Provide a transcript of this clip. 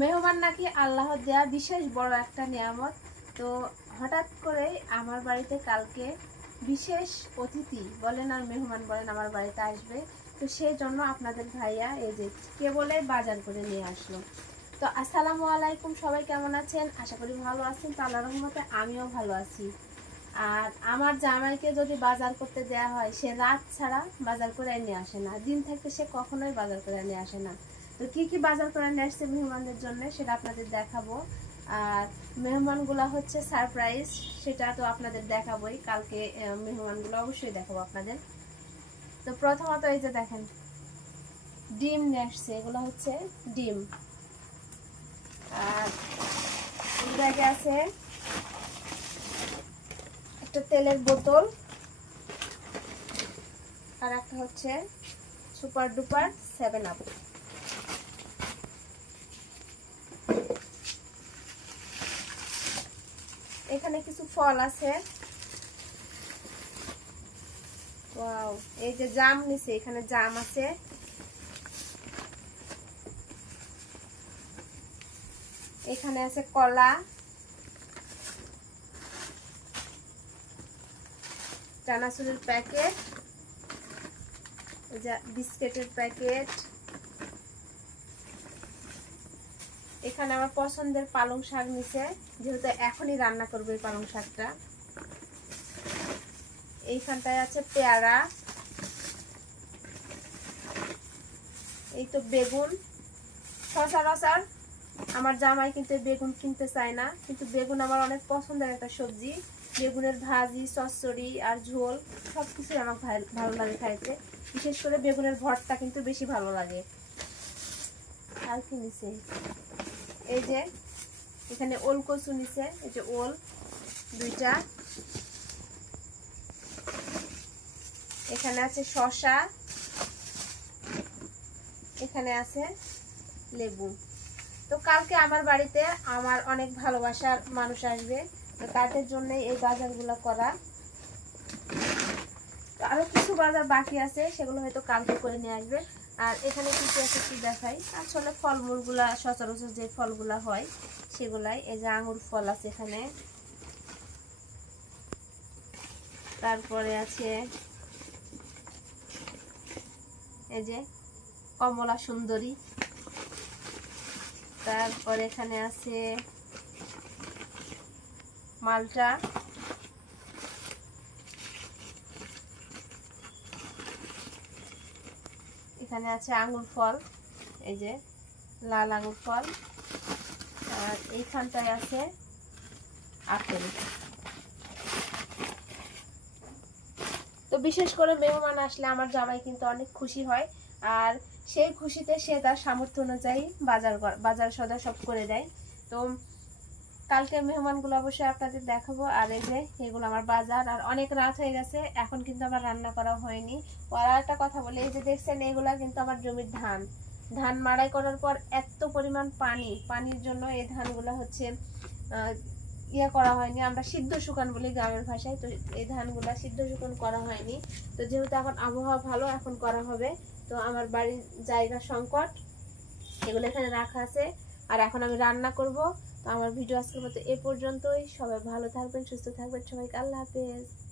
মেহমান নাকি আল্লাহর দেয়া বিশেষ বড় একটা নিয়ামত। তো হঠাৎ করে আমার বাড়িতে কালকে বিশেষ অতিথি বলেন আর মেহমান বলেন আমার বাড়িতে আসবে। তো সেই জন্য আপনাদের ভাইয়া এই যে কেবলে বাজার করে নিয়ে আসলো। তো আসসালামু আলাইকুম, সবাই কেমন আছেন? আশা করি ভালো আছেন। তো আল্লাহর রহমতে আমিও ভালো আছি। আর আমার জামাইকে যদি বাজার করতে দেয়া হয়, সে রাত ছাড়া বাজার করে নিয়ে আসে না, দিন থাকতে সে কখনোই বাজার করে নিয়ে আসে না। তো কি কি বাজার করে নিয়ে আসছে মেহমানদের জন্য সেটা আপনাদের দেখাবো। আর মেহমানগুলো হচ্ছে সারপ্রাইজ, সেটা তো আপনাদের দেখাবোই। কালকে মেহমানগুলো অবশ্যই দেখাবো আপনাদের। তো প্রথমত এই যে দেখেন ডিম নিয়ে আসছে, এগুলো হচ্ছে ডিম। আর ব্যাগে আছে একটা তেলের বোতল, আর একটা হচ্ছে সুপার ডুপার 7 আপ। এখানে কিছু ফল আছে। ওয়াও, এই যে জাম নিছে, এখানে জাম আছে। এখানে আছে কলা, চানাচুরের প্যাকেট, এই যে বিস্কিটের প্যাকেট। এখানে আমার পছন্দের পালং শাক নিছে, যেহেতু এখনই রান্না করবে এই পালং শাকটা। এইখানটায় আছে পেয়ারা, এই তো বেগুন। সচরাচর আমার জামাই কিন্তু বেগুন কিনতে চায় না, কিন্তু বেগুন আমার অনেক পছন্দের একটা সবজি। বেগুনের ভাজি, চচ্চড়ি আর ঝোল সবকিছুই আমার ভালো লাগে খাইতে। বিশেষ করে বেগুনের ভর্তা কিন্তু বেশি ভালো লাগে। আর কি নিছে, এই যে এখানে ওল কচু নিছে, এই যে ওল 2টা। এখানে আছে শসা, এখানে আছে লেবু। তো কালকে আমার বাড়িতে আমার অনেক ভালোবাসার মানুষ আসবে, তো তাদের জন্য এই বাজারগুলো করা। আরো কিছু বাজার বাকি আছে, সেগুলো হয়তো কালকে করে নিয়ে আসবে। আর এখানে কিছু আছে কি দেখাই, আসলে ফলমূলগুলা সচরাচর যে ফলগুলা হয় সেগুলাই। এই যে আঙুর ফল আছে এখানে, তারপরে আছে এই যে কমলা সুন্দরী, তারপরে এখানে আছে মালটা, এখানে আছে আঙ্গুর ফল, এই যে লাল আঙ্গুর ফল, আর এইখানটায় আছে আপেল। তো বিশেষ করে মেহমান আসলে আমার জামাই কিন্তু অনেক খুশি হয়, আর সেই খুশিতে সে তার সামর্থ্য অনুযায়ী বাজার সদা সব করে দেয়। তো কালকে মেহমানগুলো অবশ্যই আপনাদের দেখাবো। আর এই যে এগুলো আমার বাজার, আর অনেক রাত হয়ে গেছে, এখন কিন্তু আমার রান্না করা হয়নি। আর একটা কথা বলি, এই যে দেখছেন এগুলা কিন্তু আমার জমির ধান মাড়াই করার পর এত পরিমাণ পানির জন্য এই ধানগুলো হচ্ছে ইয়ে করা হয়নি। আমরা সিদ্ধ শুকান বলি গ্রামের ভাষায়। তো এই ধানগুলা সিদ্ধ শুকান করা হয়নি। তো যেহেতু এখন আবহাওয়া ভালো, এখন করা হবে। তো আমার বাড়ির জায়গা সংকট, এগুলো এখানে রাখা আছে, আর এখন আমি রান্না করব। তো আমার ভিডিও আজকের মতো এ পর্যন্তই। সবাই ভালো থাকবেন, সুস্থ থাকবেন, সবাইকে আল্লাহ হাফেজ।